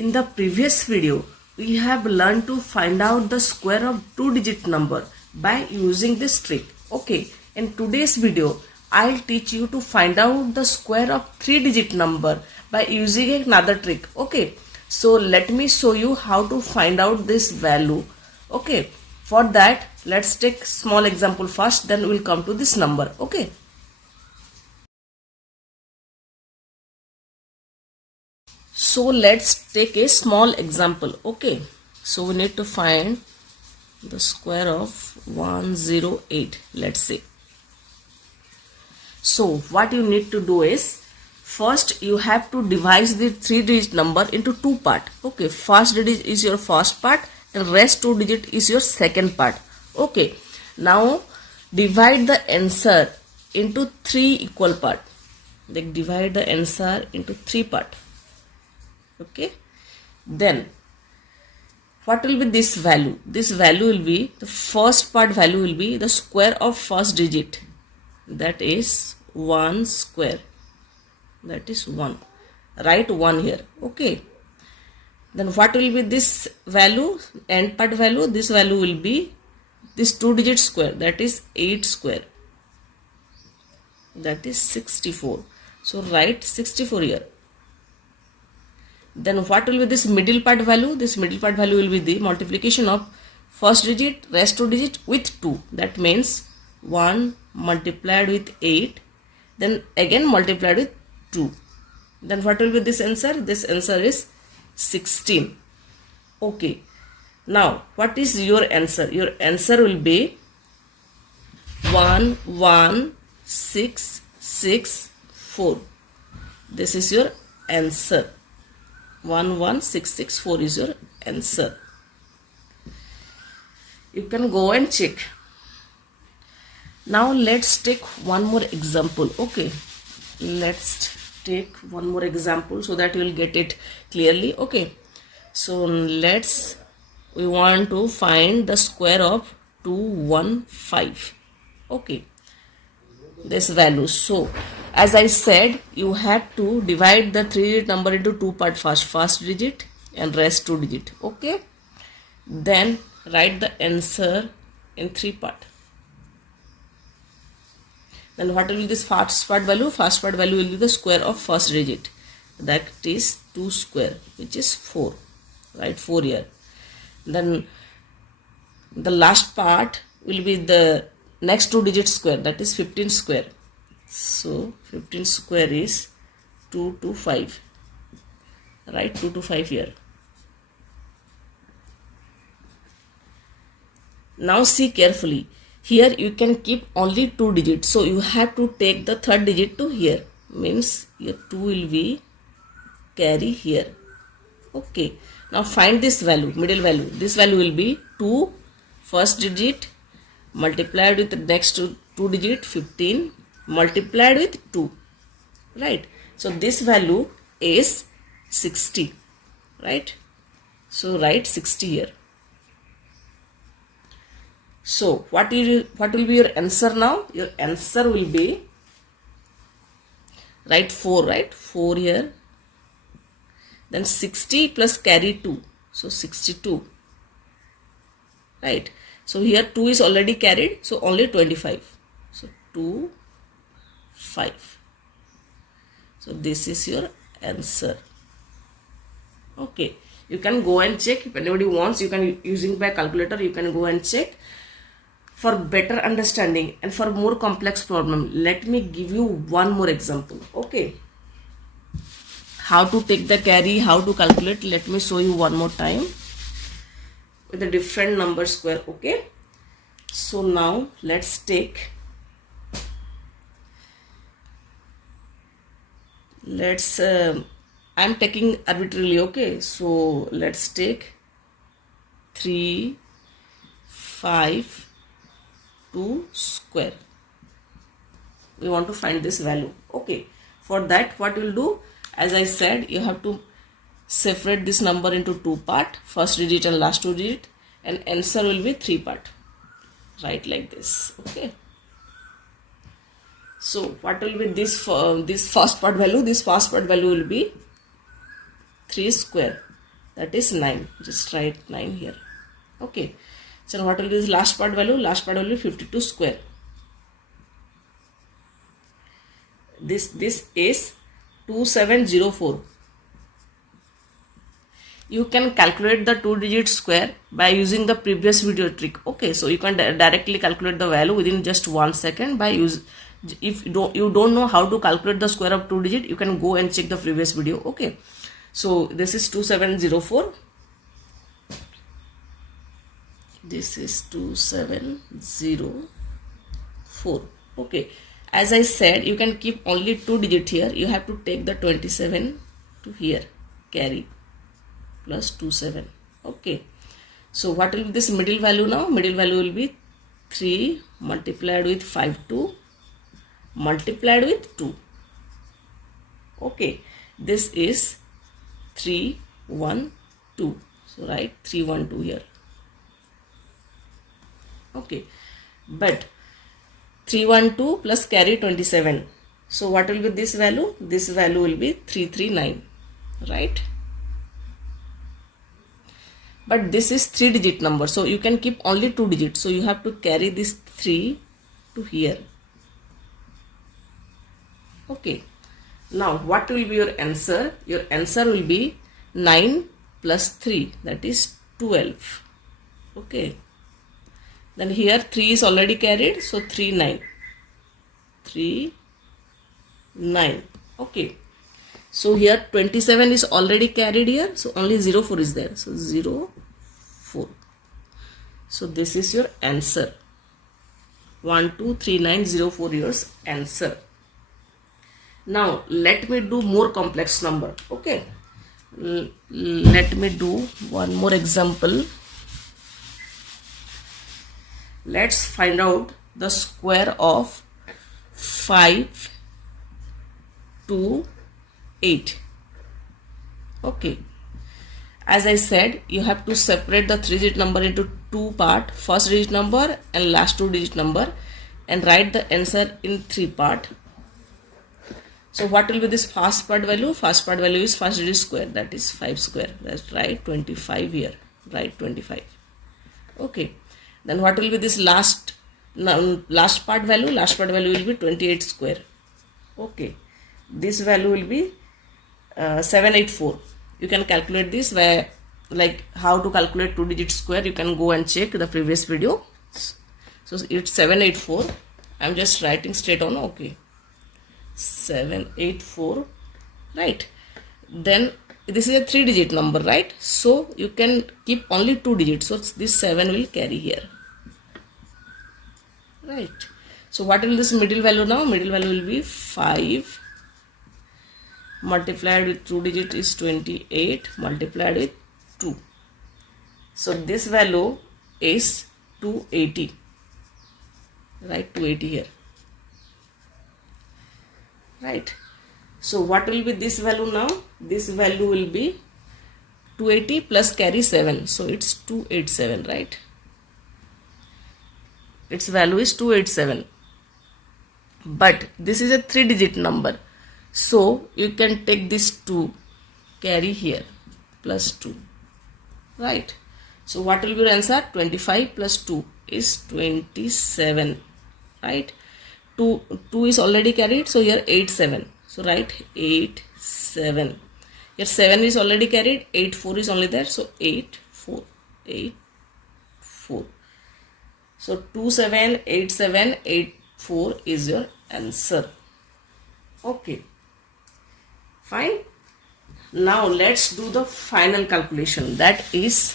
In the previous video, we have learned to find out the square of two-digit number by using this trick. Okay, in today's video, I'll teach you to find out the square of three-digit number by using another trick. Okay, so let me show you how to find out this value. Okay, for that, let's take small example first, then we'll come to this number. Okay. So let's take a small example. Okay, so we need to find the square of 108, let's say. So what you need to do is, first you have to divide the three-digit number into two parts. Okay, first digit is your first part and rest two digit is your second part. Okay, now divide the answer into three equal parts. Like divide the answer into three parts. Okay, then what will be this value? This value will be, the first part value will be the square of first digit, that is 1 square, that is 1. Write 1 here. Okay, then what will be this value, end part value? This value will be this two digit square, that is 8 square, that is 64. So write 64 here. Then what will be this middle part value? This middle part value will be the multiplication of first digit, rest two digit with 2. That means 1 multiplied with 8, then again multiplied with 2. Then what will be this answer? This answer is 16. Okay. Now what is your answer? Your answer will be 11664. This is your answer. 11664 is your answer. You can go and check. Now let's take one more example. Okay, let's take one more example so that you will get it clearly. Okay, so we want to find the square of 215. Okay, this value. So as I said, you have to divide the three-digit number into two parts first. First digit and rest two digit. Okay, then write the answer in three parts. Then what will be this first part value? First part value will be the square of first digit, that is 2 square, which is 4. Write 4 here. Then the last part will be the next two digit square, that is 15 square. So 15 square is 225. Write 225 here. Now see carefully. Here you can keep only two digits. So you have to take the third digit to here. Means your 2 will be carry here. Okay. Now find this value, middle value. This value will be 2 first digit multiplied with the next two digit 15 multiplied with 2, right? So this value is 60, right? So write 60 here. So what will be your answer now? Your answer will be, write 4, right? 4 here. Then 60 plus carry 2, so 62, right? So here 2 is already carried, so only 25. So 2 5. So this is your answer. Okay, you can go and check. If anybody wants, you can, using by calculator, you can go and check. For better understanding and for more complex problem, let me give you one more example. Okay, how to take the carry, how to calculate, let me show you one more time with a different number square. Okay, so now let's take, I'm taking arbitrarily. Okay, so let's take 3 5 2 square. We want to find this value. Okay, for that what we'll do, as I said, you have to separate this number into two parts, first digit and last two digit, and answer will be three part. Write like this. Okay, so what will be this first part value? This first part value will be 3 square. that is 9. Just write 9 here. Okay. So what will be the last part value? Last part will be 52 square. This is 2704. You can calculate the 2-digit square by using the previous video trick. Okay, so you can directly calculate the value within just 1 second by use. If you don't know how to calculate the square of 2-digit, you can go and check the previous video. Okay, so this is 2704. This is 2704. Okay, as I said, you can keep only 2-digit here. You have to take the 27 to here, carry plus 27. Okay, so what will be this middle value now? Middle value will be 3 multiplied with 52 multiplied with 2. Okay, this is 312. So write 312 here. Okay, but 312 plus carry 27. So what will be this value? This value will be 339, right? But this is 3-digit number, so you can keep only 2 digits. So you have to carry this 3 to here. Okay. Now what will be your answer? Your answer will be 9 plus 3, that is 12. Okay. Then here 3 is already carried, so 3 9. 3 9. Okay. So here 27 is already carried here, so only 04 is there. So 04. So this is your answer. 123904 yours answer. Now let me do more complex number. Okay. Let me do one more example. Let's find out the square of 5 to 8. Okay, as I said, you have to separate the 3-digit number into 2 parts, first digit number and last 2-digit number, and write the answer in 3 parts. So what will be this first part value? First part value is first digit square, that is 5 square. Let's write 25 here. Write 25. Okay. Then what will be this last part value? Last part value will be 28 square. Okay. This value will be 784. You can calculate this by, like, how to calculate 2-digit square. You can go and check the previous video. So it's 784. I'm just writing straight on. Okay, 784, right? Then this is a 3-digit number, right? So you can keep only 2 digits. So this 7 will carry here, right? So what will this middle value now? Middle value will be 5 multiplied with 2 digit is 28 multiplied with 2. So this value is 280, right? 280 here, right? So what will be this value now? This value will be 280 plus carry 7. So it's 287, right? Its value is 287. But this is a 3-digit number. So you can take this 2, carry here, plus 2, right? So what will be your answer? 25 plus 2 is 27, right? 2 is already carried, so here 87. So write 87. Here 7 is already carried, 84 is only there, so 84. So 278784 is your answer. Okay, fine. Now let's do the final calculation. That is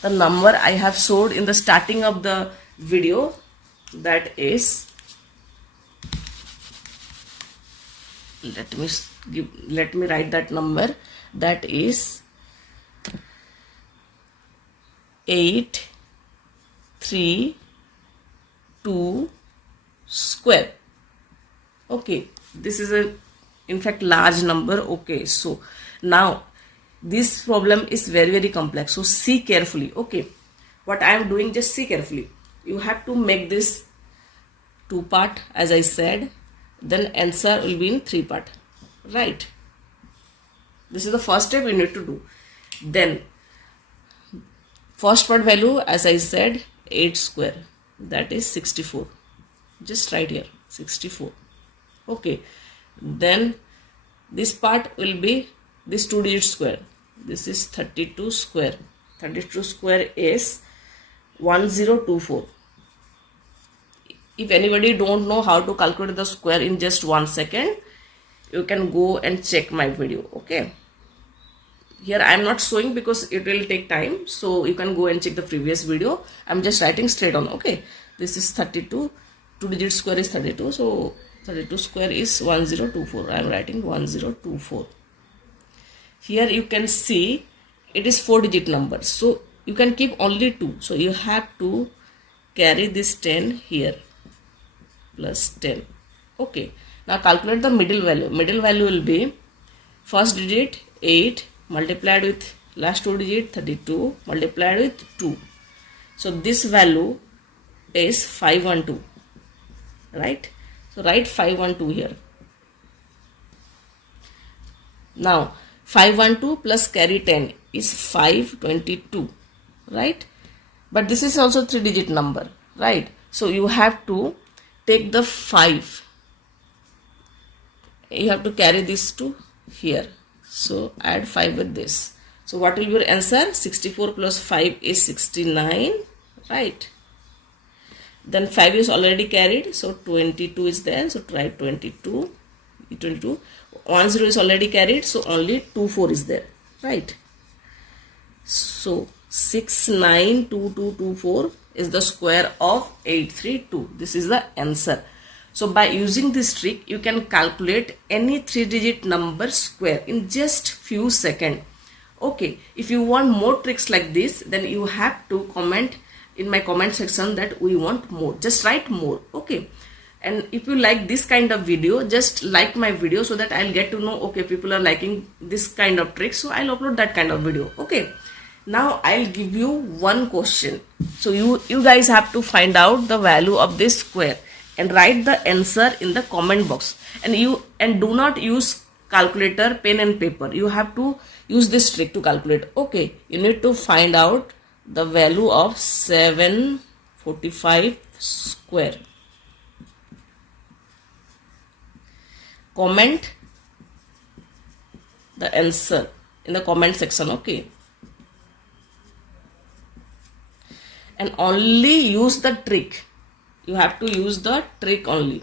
the number I have showed in the starting of the video. That is, let me write that number. That is 832 square. Okay, this is a in fact large number. Okay, so now this problem is very complex, so see carefully. Okay, what I am doing, just see carefully. You have to make this 2 part, as I said, then answer will be in 3 part, right? This is the first step you need to do. Then first part value, as I said, 8 square, that is 64. Just write here 64. Okay, then this part will be this 2-digit square. This is 32 square. 32 square is 1024. If anybody don't know how to calculate the square in just 1 second, you can go and check my video. Okay, here I am not showing because it will take time, so you can go and check the previous video. I am just writing straight on. Okay, this is 32, 2-digit square is 32, so 32 square is 1024. I am writing 1024. Here you can see it is 4-digit number, so you can keep only 2, so you have to carry this 10 here plus 10. Okay, now calculate the middle value. Middle value will be first digit 8 multiplied with last 2 digit 32 multiplied with 2. So this value is 512, right? So write 512 here. Now 512 plus carry 10 is 522, right? But this is also 3-digit number, right? So you have to take the 5. You have to carry this to here. So add 5 with this. So what will be your answer? 64 plus 5 is 69, right? Then 5 is already carried, so 22 is there. So try 22. 10 is already carried, so only 24 is there, right? So 692224 is the square of 832. This is the answer. So by using this trick, you can calculate any 3-digit number square in just few seconds. Okay, if you want more tricks like this, then you have to comment in my comment section that we want more. Just write more. Okay, and if you like this kind of video, just like my video so that I'll get to know, okay, people are liking this kind of trick, so I'll upload that kind of video. Okay, now I'll give you one question. So you guys have to find out the value of this square and write the answer in the comment box. And do not use calculator, pen and paper. You have to use this trick to calculate. Okay, you need to find out the value of 745 square. Comment the answer in the comment section. Okay, and only use the trick. You have to use the trick only.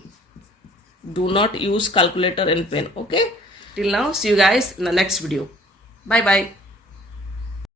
Do not use calculator and pen. Okay, till now, see you guys in the next video. Bye bye.